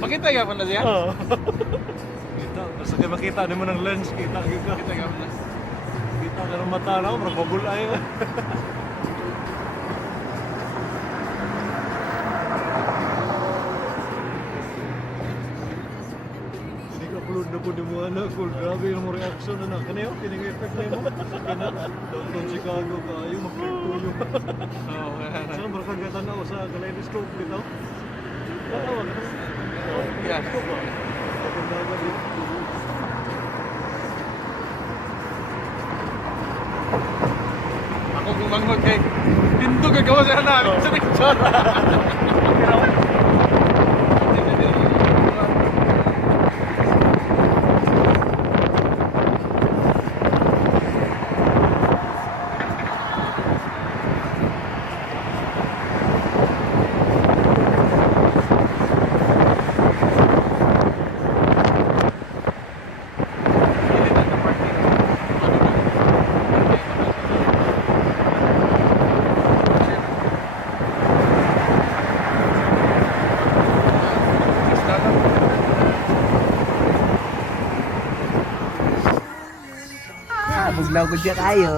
Makita ka pa na siya? Oo. Kita, basta kayo makita din mo ng lens, kita. Kita ka pa na. Kita ka ng mata na, parang mabulay. Hindi ka upload na po di mo anak ko. Grabe yung mga reaction na kanayo, kining-effect na mo. Kina, downtown Chicago kayo, mag-tuyo. Oo, Saan marakagatan na ako sa kaleidoscope dito? Tawag ka na. yeah. Kaleidoscope ba? Pagkandagan dito. Ako gumangon kay pinto gagawa siya na. Sa nagtsara. Buglaw ko dyan kayo.